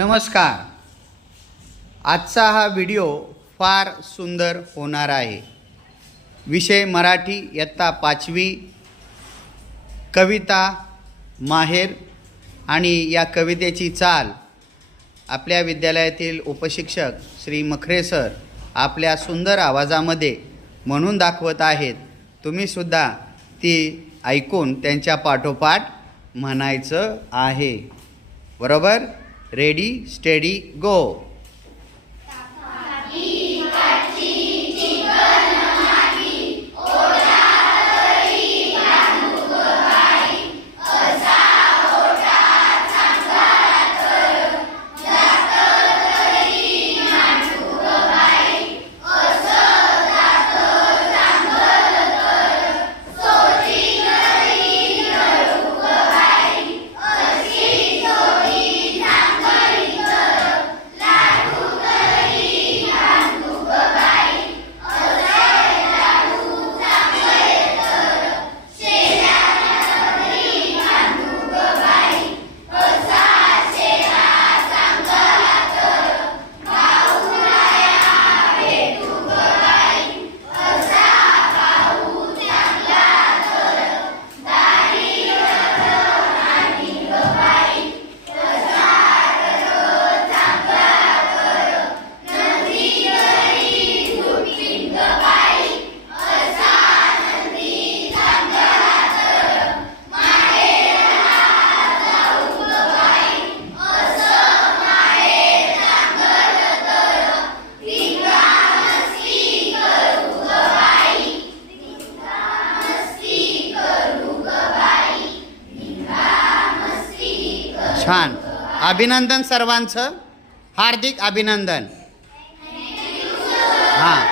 नमस्कार. आजचा हा व्हिडिओ फार सुंदर होणार आहे. विषय मराठी इयत्ता पाचवी कविता माहेर आणि या कवितेची चाल आपल्या विद्यालयातील उपशिक्षक श्री मखरे सर आपल्या सुंदर आवाजामध्ये म्हणून दाखवत आहेत. तुम्हीसुद्धा ती ऐकून त्यांच्या पाठोपाठ म्हणायचं आहे. बरोबर? ready steady go. छान अभिनंदन सर्वांचं. हार्दिक अभिनंदन. हां.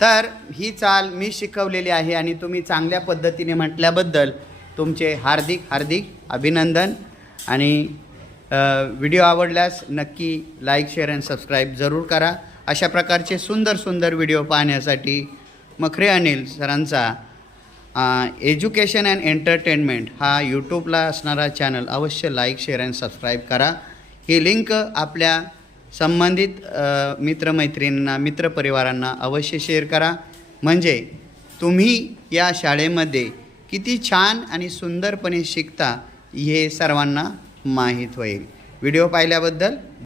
तर ही चाल मी शिकवलेली आहे आणि तुम्ही चांगल्या पद्धतीने म्हटल्याबद्दल तुमचे हार्दिक हार्दिक अभिनंदन. आणि व्हिडिओ आवडल्यास नक्की लाईक शेअर अँड सबस्क्राईब जरूर करा. अशा प्रकारचे सुंदर सुंदर व्हिडिओ पाहण्यासाठी मखरे अनिल सरांचा एज्युकेशन अँड एंटरटेनमेंट हा यूट्यूबला असणारा चॅनल अवश्य लाईक शेअर अँड सबस्क्राईब करा. ही लिंक आपल्या संबंधित मित्रमैत्रिणींना मित्रपरिवारांना अवश्य शेअर करा. म्हणजे तुम्ही या शाळेमध्ये किती छान आणि सुंदरपणे शिकता हे सर्वांना माहीत होईल. व्हिडिओ पाहिल्याबद्दल